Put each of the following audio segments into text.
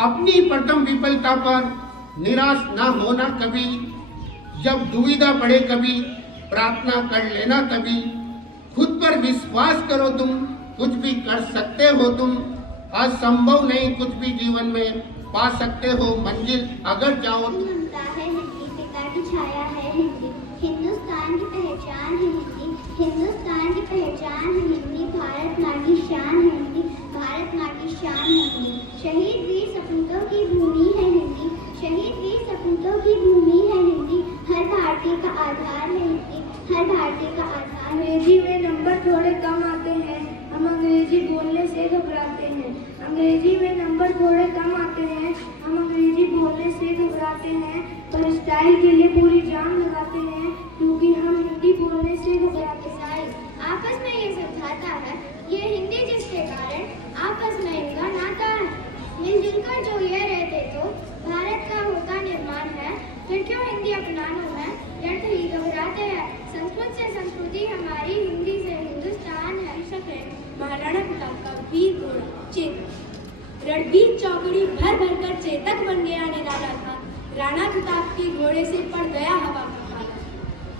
अपनी प्रथम विफलता पर निराश ना होना कभी, जब दुविधा पड़े कभी प्रार्थना कर लेना तभी। खुद पर विश्वास करो, तुम कुछ भी कर सकते हो, तुम असंभव नहीं कुछ भी जीवन में पा सकते हो मंजिल अगर जाओ तुम। ममता है हिंदी, पिता की छाया है हिंदी, हिंदुस्तान की पहचान है हिंदी, हिंदुस्तान की पहचान है हिंदी, भारत माँ की शान है हिंदी, भारत माँ की शान है हिंदी। शहीद वीर सपूतों की भूमि है हिंदी, शहीद वीर सपूतों की भूमि है हिंदी, हर भारतीय का आधार है हिंदी, हर भारतीय का आधार। अंग्रेजी में नंबर थोड़े कम आते हैं, हम अंग्रेजी बोलने से घबराते हैं। अंग्रेजी में नंबर थोड़े कम आते हैं, हम अंग्रेजी बोलने से घबराते हैं, पर स्टाइल के लिए पूरी जान लगाते हैं, क्योंकि हम हिंदी बोलने से घबराते हैं। आपस में ये समझाता है, ये हिंदी जिसके कारण आपस में इनका नाता है। मिलजुल कर जो ये रहते तो भारत का होता निर्माण है, फिर क्यों हिंदी अपनाने में व्यर्थ ही घबराते हैं। संस्कृत से संस्कृति हमारी, हिंदी से हिंदुस्तान है। महाराणा प्रताप का वीर घोड़ा चेतक, रणबीर चौकड़ी भर भर कर चेतक बन गया निराला था। राणा प्रताप के घोड़े से पड़ गया हवा का भाला,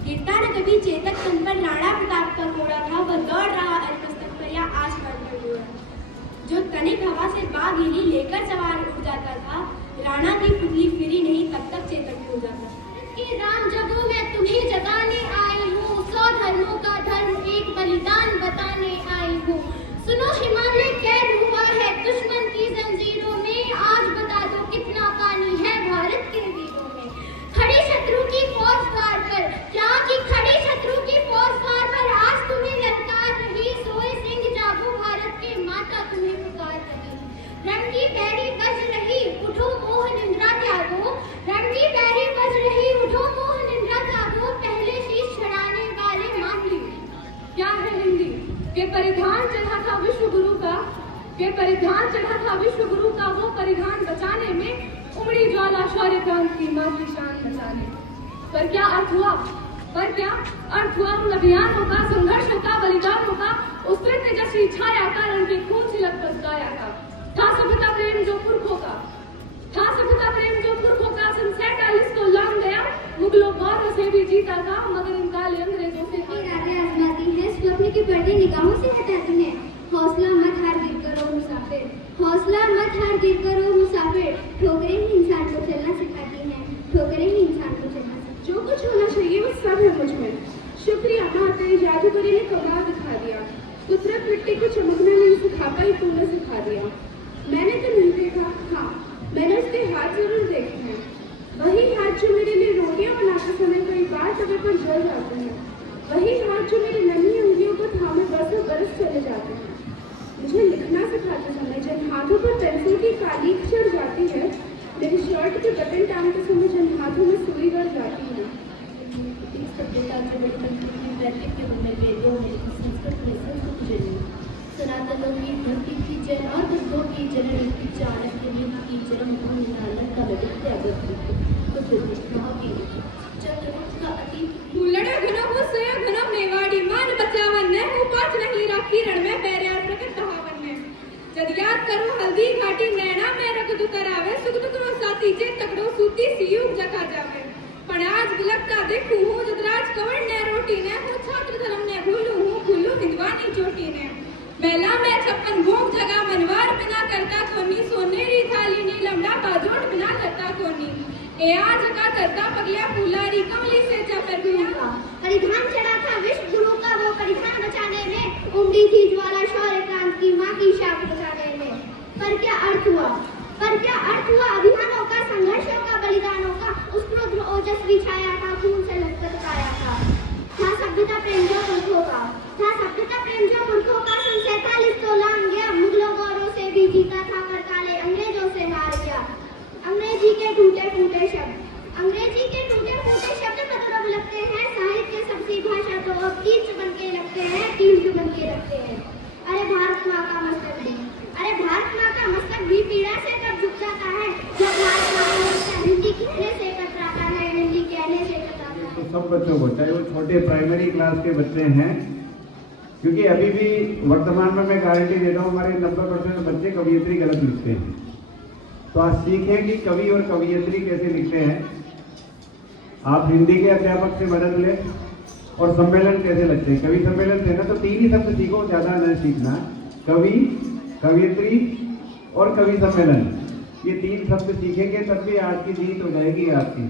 गिरता न कभी चेतक तन पर राणा प्रताप का घोड़ा था। वह दौड़ रहा अरकस्तक पर या आसमान पर घोड़ा, जो तनिक हवा से बाग हिली लेकर सवार उड़ जाता था। राणा की पुतली फिरी नहीं तब तक चेतक उड़ जाता था। कि राम जगू मैं तुम्हें जगाने आई हूँ, 100 धर्मों का धर्म एक बलिदान बताने आई हूँ। सुनो हिमालय कैद हुआ है दुश्मन की जंजीरों में, आज बता दो कितना पानी है भारत के वीरों में। खड़ी शत्रु की फौज द्वार पर, यहाँ की खड़ी शत्रु की फौज द्वार पर, आज तुम्हें ललकार रही, सोए सिंह जागो भारत के माता तुम्हें पुकार रही। रण की पैरी बज रही, उठो मोह निंद्रा त्यागो, रण की पैरी बज रही, उठो मोह निंद्रा त्यागो, पहले शीश चढ़ाने वाले मान ली। क्या है हिंदी के परिधान चढ़ा था विश्व गुरु का, के परिधान चढ़ा था विश्व गुरु का, वो परिधान बचाने में उमड़ी ज्वाला शौर्य क्रांति की मां की शान बचाने। पर क्या अर्थ हुआ, पर क्या अर्थ हुआ उन अभियानों का, संघर्षों का, बलिदानों का, उस तृतीय जैसी छाया का, रण के खून छिलक पर गाया था सभ्यता प्रेम जो पुरखों का, था सभ्यता प्रेम जो पुरखों का। सन 47 को लांग गया, मुगलों गौरव से भी जीता था, मगर इन काले अंग्रेजों से रातें आजमाती है, स्वप्न की पर्दे निगाहों से हटाती है। हौसला मत हार गिर करो मुसाफिर, हौसला मत हार गिर करो मुसाफिर, ठोकरें ही इंसान को चलना सिखाती हैं, ठोकरें ही इंसान को चलना सिखाती हैं। जो कुछ होना चाहिए वो सब है मुझ में, शुक्रिया माँ तेरी जादूगरी ने कमाल दिखा दिया, कुदरत मिट्टी को चमकना नहीं सिखा पाई, तूने सिखा दिया। मैंने तो नहीं देखा, हाँ मैंने उसके हाथ जरूर देखे हैं, वही हाथ जो मेरे लिए रोटियां बनाते समय कई बार तवे पर जल जाते हैं, वही हाथ जो मेरी नन्ही उंगलियों को थामे बरसों बरस चले जाते हैं। मुझे लिखना सिखाते समय जिन हाथों पर पेंसिल की कालीक चढ़ जाती है, मेरी शर्ट के बटन टांगते समय जिन हाथों में सुई गड़ जाती है। सनातनों की धरती की जय और बुद्धों की जननी की चाणक्य नीति की जन्म भूमि नालंदा का विद्यागत चंद्रगुप्त का अति लड़े घनम हो सोया घनम मेवाड़ी मान बचावन ने हूँ पाँच नहीं राखी रण में बैरियर प्रकट कहावन में। जद याद करो हल्दी घाटी नैना में रख दुतरावे, सुख दुखरो साथी जे तकड़ो सूती सियुग जका जावे। पण आज बिलकता देखूं हूँ जदराज कवड़ ने रोटी ने हूँ छात्र धर्म ने भूलू हूँ खुल्लू हिंदवानी चोटी ने। मेला में 56 भोग जगह मनवार बिना करता कोनी, सोनेरी थाली नी लमड़ा बाजोट बिना करता कोनी। ए आज का करता पगलिया फुलारी कमली से चपर गुरुका, परिधान चढ़ा था विश्व गुरु का, वो परिधान बचाने में उमड़ी थी ज्वाला शौर्य क्रांति की मां की शान बचाने में। पर क्या अर्थ हुआ, पर क्या अर्थ हुआ अभियानों का, संघर्षों का, बलिदानों का, उस रुद्र ओजस्वी छाया का, खून से लथपथ काया का। था सभ्यता प्रेम जो पुरखों का, था सभ्यता प्रेम जो पुरखों का, सन 47 को लांग गया, मुगलों गौरव से भी जीता था, पर काले अंग्रेजों से हार गया। अंग्रेजी के टूटे फूटे शब्द, अंग्रेजी के टूटे फूटे शब्द मधुर लगते हैं, साहित्य सबकी भाषा तो अब कीच बन के लगते हैं, कीच बन के लगते हैं। अरे भारत माँ का मस्तक भी, अरे भारत माँ का मस्तक भी पीड़ा से कब झुक जाता है, जब भारत माँ का मस्तक हिंदी कहने से कतराता है, हिंदी कहने से कतराता है। तो सब बच्चों को, चाहे वो छोटे प्राइमरी क्लास के बच्चे हैं, क्योंकि अभी भी वर्तमान में मैं गारंटी देता हूँ हमारे 90% बच्चे कवियत्री गलत लिखते हैं। तो आज सीखें कि कवि और कवियत्री कैसे लिखते हैं। आप हिंदी के अध्यापक से मदद लें और सम्मेलन कैसे लगते हैं। कवि सम्मेलन से ना तो 3 ही शब्द सीखो, ज्यादा न सीखना। कवि, कवियत्री और कवि सम्मेलन, ये 3 शब्द सीखेंगे तब भी आज की जीत हो जाएगी आपकी।